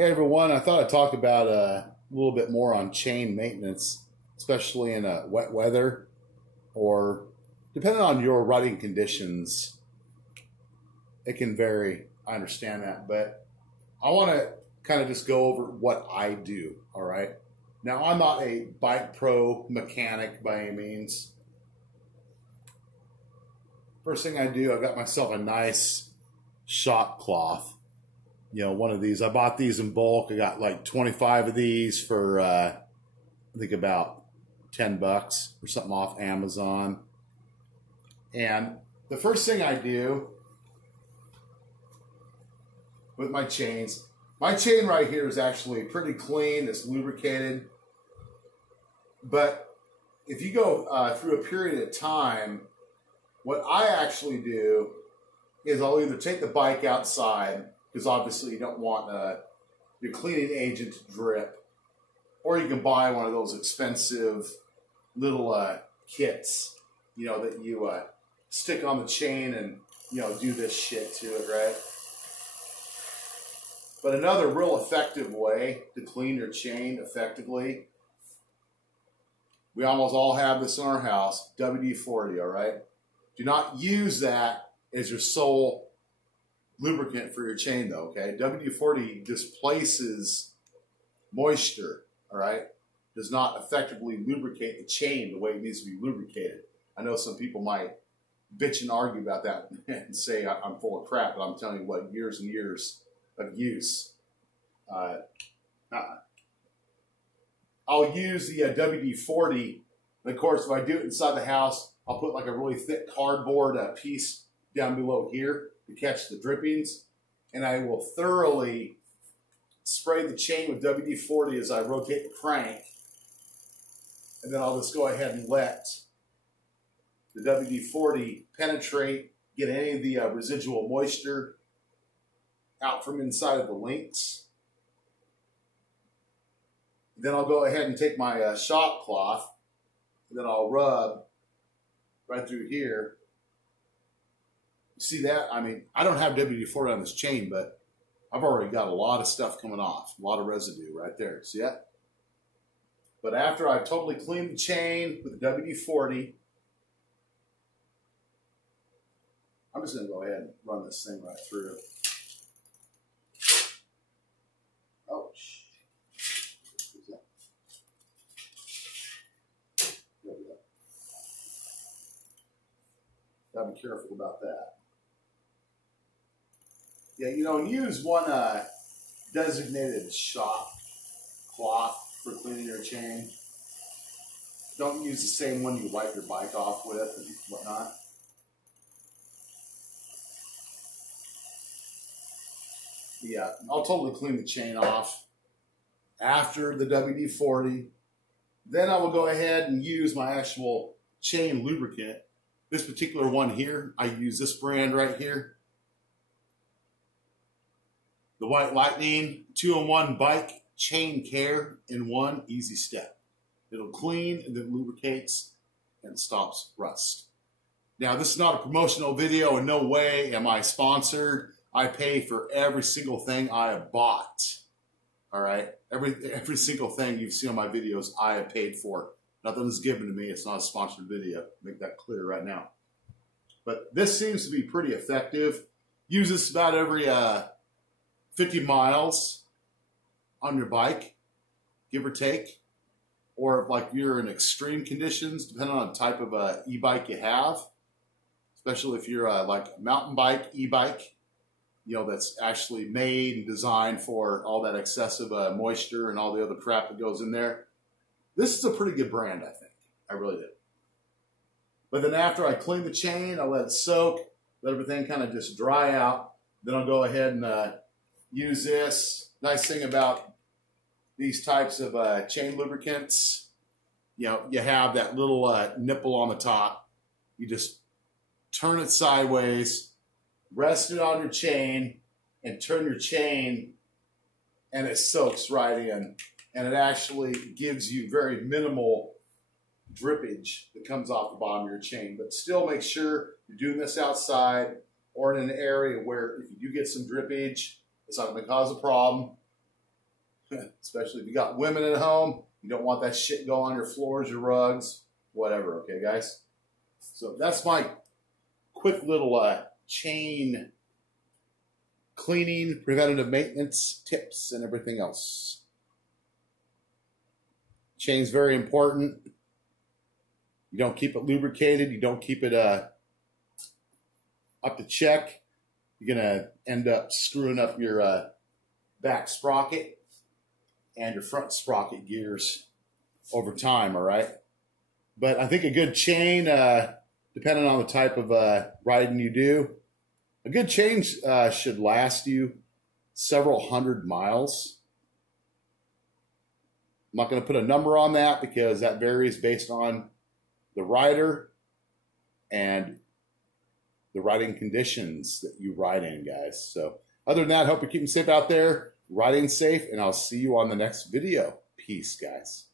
Hey everyone, I thought I'd talk about a little bit more on chain maintenance, especially in wet weather or depending on your riding conditions. It can vary. I understand that, but I want to kind of just go over what I do. All right. Now, I'm not a bike pro mechanic by any means. First thing I do, I got myself a nice shop cloth. You know, one of these. I bought these in bulk. I got like 25 of these for I think about $10 or something off Amazon. And the first thing I do with my chain right here is actually pretty clean. It's lubricated. But if you go through a period of time, what I actually do is I'll either take the bike outside, because obviously you don't want your cleaning agent to drip, or you can buy one of those expensive little kits, you know, that you stick on the chain and, you know, do this shit to it, right? But another real effective way to clean your chain effectively, we almost all have this in our house, WD-40, all right? Do not use that as your sole lubricant for your chain, though, okay? WD-40 displaces moisture, all right? Does not effectively lubricate the chain the way it needs to be lubricated. I know some people might bitch and argue about that and say I'm full of crap, but I'm telling you what, years and years of use. I'll use the WD-40, and of course, if I do it inside the house, I'll put like a really thick cardboard piece down below here to catch the drippings, and I will thoroughly spray the chain with WD-40 as I rotate the crank, and then I'll just go ahead and let the WD-40 penetrate, get any of the residual moisture out from inside of the links. Then I'll go ahead and take my shop cloth, and then I'll rub right through here. See that? I mean, I don't have WD-40 on this chain, but I've already got a lot of stuff coming off, a lot of residue right there. See that? But after I've totally cleaned the chain with the WD-40, I'm just going to go ahead and run this thing right through. Oh, shit. There we go. Gotta be careful about that. Yeah, you know, use one designated shop cloth for cleaning your chain. Don't use the same one you wipe your bike off with and whatnot. Yeah, I'll totally clean the chain off after the WD-40. Then I will go ahead and use my actual chain lubricant. This particular one here, I use this brand right here. The White Lightning 2-in-1 Bike Chain Care in one easy step. It'll clean and then lubricates and stops rust. Now, this is not a promotional video. In no way am I sponsored. I pay for every single thing I have bought. All right? Every single thing you've seen on my videos, I have paid for. Nothing is given to me. It's not a sponsored video. Make that clear right now. But this seems to be pretty effective. Use this about every 50 miles on your bike, give or take. Or like you're in extreme conditions, depending on the type of e-bike you have, especially if you're like a mountain bike, e-bike, you know, that's actually made and designed for all that excessive moisture and all the other crap that goes in there. This is a pretty good brand, I think. I really do. But then after I clean the chain, I'll let it soak, let everything kind of just dry out. Then I'll go ahead and use this. Nice thing about these types of chain lubricants, you know, you have that little nipple on the top. You just turn it sideways, rest it on your chain, and turn your chain, and it soaks right in. And it actually gives you very minimal drippage that comes off the bottom of your chain. But still make sure you're doing this outside or in an area where if you do get some drippage, it's not going to cause a problem. especially if you got women at home. You don't want that shit go on your floors, your rugs, whatever. Okay, guys? So that's my quick little chain cleaning, preventative maintenance tips, and everything else. Chain's very important. You don't keep it lubricated. You don't keep it up to check. You're going to end up screwing up your back sprocket and your front sprocket gears over time, all right? But I think a good chain, depending on the type of riding you do, a good chain should last you several hundred miles. I'm not going to put a number on that because that varies based on the rider and the riding conditions that you ride in, guys. So other than that, hope you're keeping safe out there, riding safe, and I'll see you on the next video. Peace, guys.